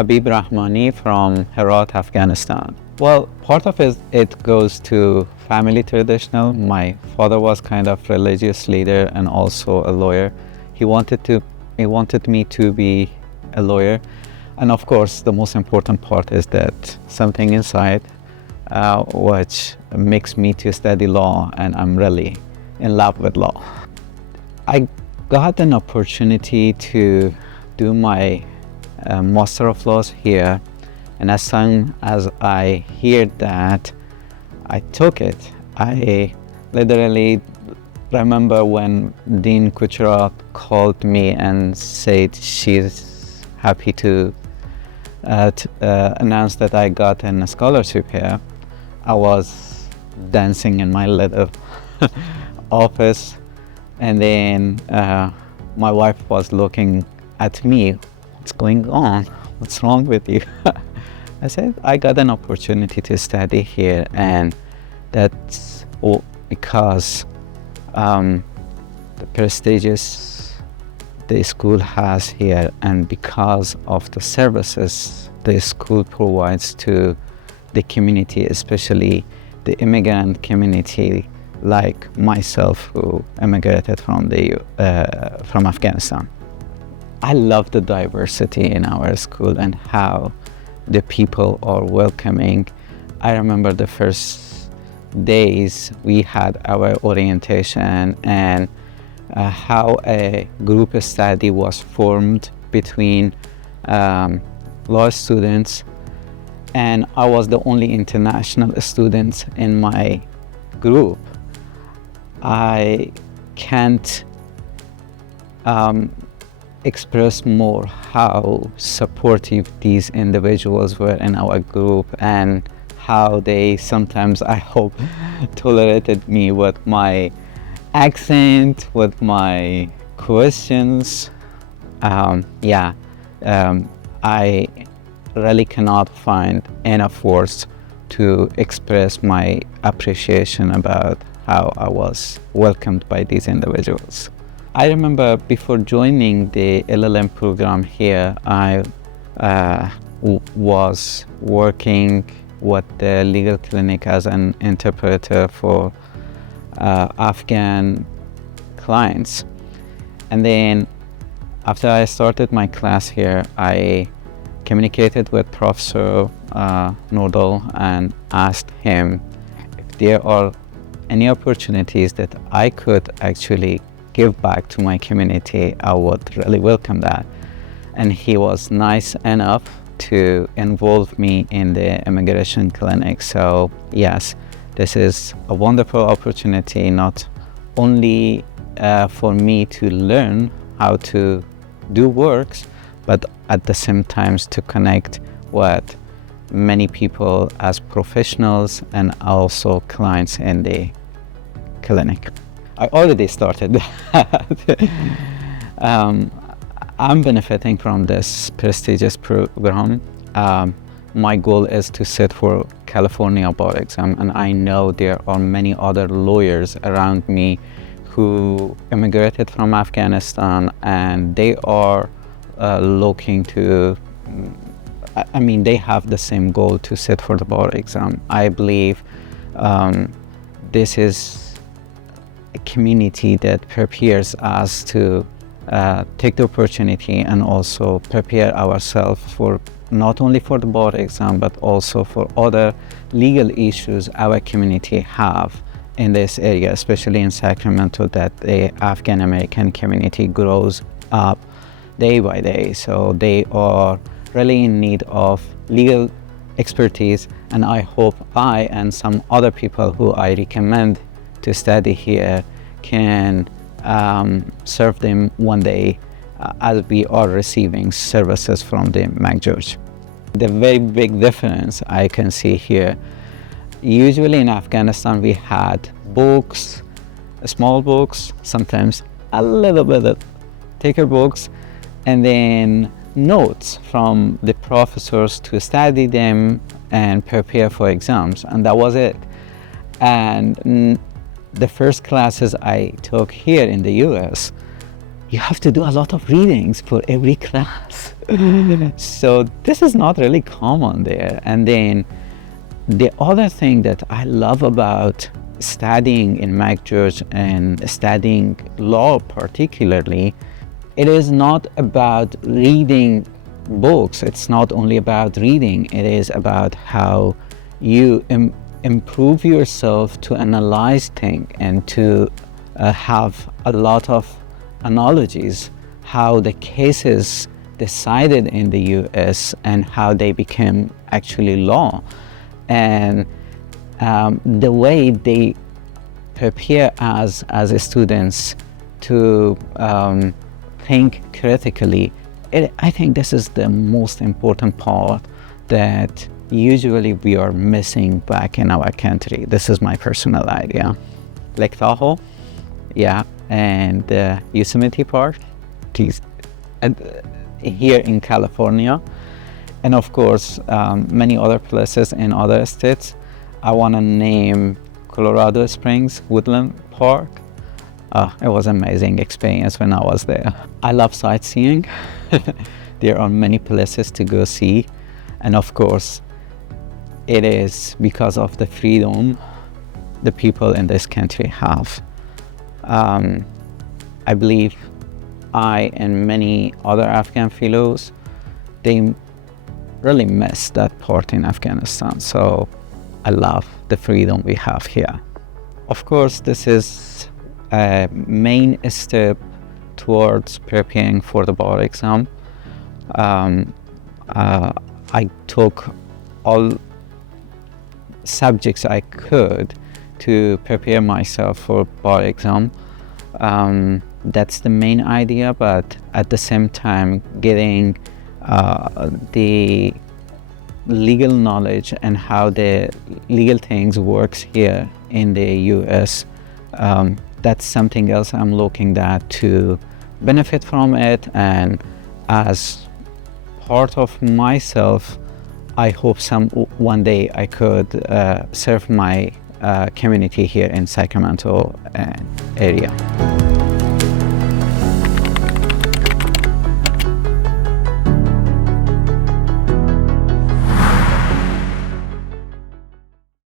Habib Rahmani from Herat, Afghanistan. Well, part of it goes to family traditional. My father was kind of religious leader and also a lawyer. He wanted me to be a lawyer. And of course, the most important part is that something inside which makes me to study law, and I'm really in love with law. I got an opportunity to do my Master of Laws here, and as soon as I heard that, I took it. I literally remember when Dean Kuchera called me and said she's happy to announce that I got a scholarship here. I was dancing in my little office, and then my wife was looking at me. What's going on? What's wrong with you? I said, I got an opportunity to study here, and that's all because the prestigious the school has here, and because of the services the school provides to the community, especially the immigrant community like myself who immigrated from Afghanistan. I love the diversity in our school and how the people are welcoming. I remember the first days we had our orientation and how a group study was formed between law students, and I was the only international student in my group. I can't express more how supportive these individuals were in our group, and how they sometimes, I hope, tolerated me with my accent, with my questions. I really cannot find enough words to express my appreciation about how I was welcomed by these individuals. I remember before joining the LLM program here, I was working with the legal clinic as an interpreter for Afghan clients. And then after I started my class here, I communicated with Professor Nordal and asked him if there are any opportunities that I could actually give back to my community. I would really welcome that. And he was nice enough to involve me in the immigration clinic. So yes, this is a wonderful opportunity, not only for me to learn how to do works, but at the same time to connect with many people as professionals and also clients in the clinic. I already started that. I'm benefiting from this prestigious program. My goal is to sit for California bar exam, and I know there are many other lawyers around me who immigrated from Afghanistan, and they are looking to, they have the same goal to sit for the bar exam. I believe this is a community that prepares us to take the opportunity and also prepare ourselves for not only for the bar exam, but also for other legal issues our community have in this area, especially in Sacramento, that the Afghan American community grows up day by day. So they are really in need of legal expertise, and I hope I and some other people who I recommend to study here can serve them one day as we are receiving services from the McGeorge. The very big difference I can see here, usually in Afghanistan we had books, small books, sometimes a little bit of thicker books, and then notes from the professors to study them and prepare for exams, and that was it. And the first classes I took here in the US, you have to do a lot of readings for every class. So this is not really common there. And then the other thing that I love about studying in McGeorge and studying law particularly, it is not about reading books. It's not only about reading. It is about how you improve yourself to analyze things and to have a lot of analogies, how the cases decided in the US and how they became actually law. And the way they prepare as students to think critically, I think this is the most important part that usually we are missing back in our country. This is my personal idea. Lake Tahoe, yeah, and Yosemite Park, here in California, and of course many other places in other states. I want to name Colorado Springs Woodland Park. It was an amazing experience when I was there. I love sightseeing. There are many places to go see, and of course it is because of the freedom the people in this country have. I believe I and many other Afghan fellows, they really miss that part in Afghanistan. So I love the freedom we have here. Of course, this is a main step towards preparing for the bar exam. I took all subjects I could to prepare myself for bar exam. That's the main idea, but at the same time getting the legal knowledge and how the legal things works here in the US. That's something else I'm looking at to benefit from it, and as part of myself, I hope one day I could serve my community here in Sacramento area.